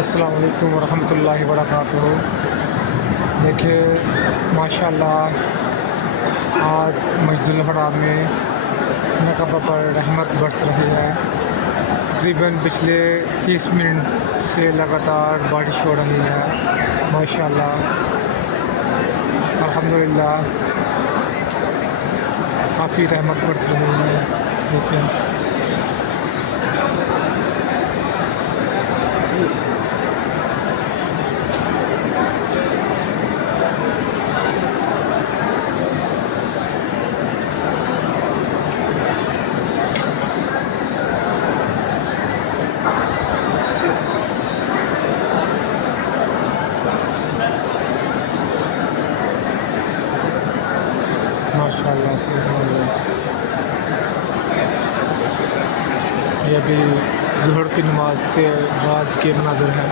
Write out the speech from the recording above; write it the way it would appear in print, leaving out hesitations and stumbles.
अस्सलाम वालेकुम वरहमतुल्लाहि वबरकातुहू। देखिए माशाल्लाह आज मस्जिदुल हराम में नक़ब पर रहमत बरस रही है। तकरीबन पिछले 30 मिनट से लगातार बारिश हो रही है। माशाल्लाह अल्हम्दुलिल्लाह काफ़ी रहमत बरस रही है। देखिए माशाल्लाह से ये अभी ज़ोहर की नमाज के बाद के मनाज़िर हैं।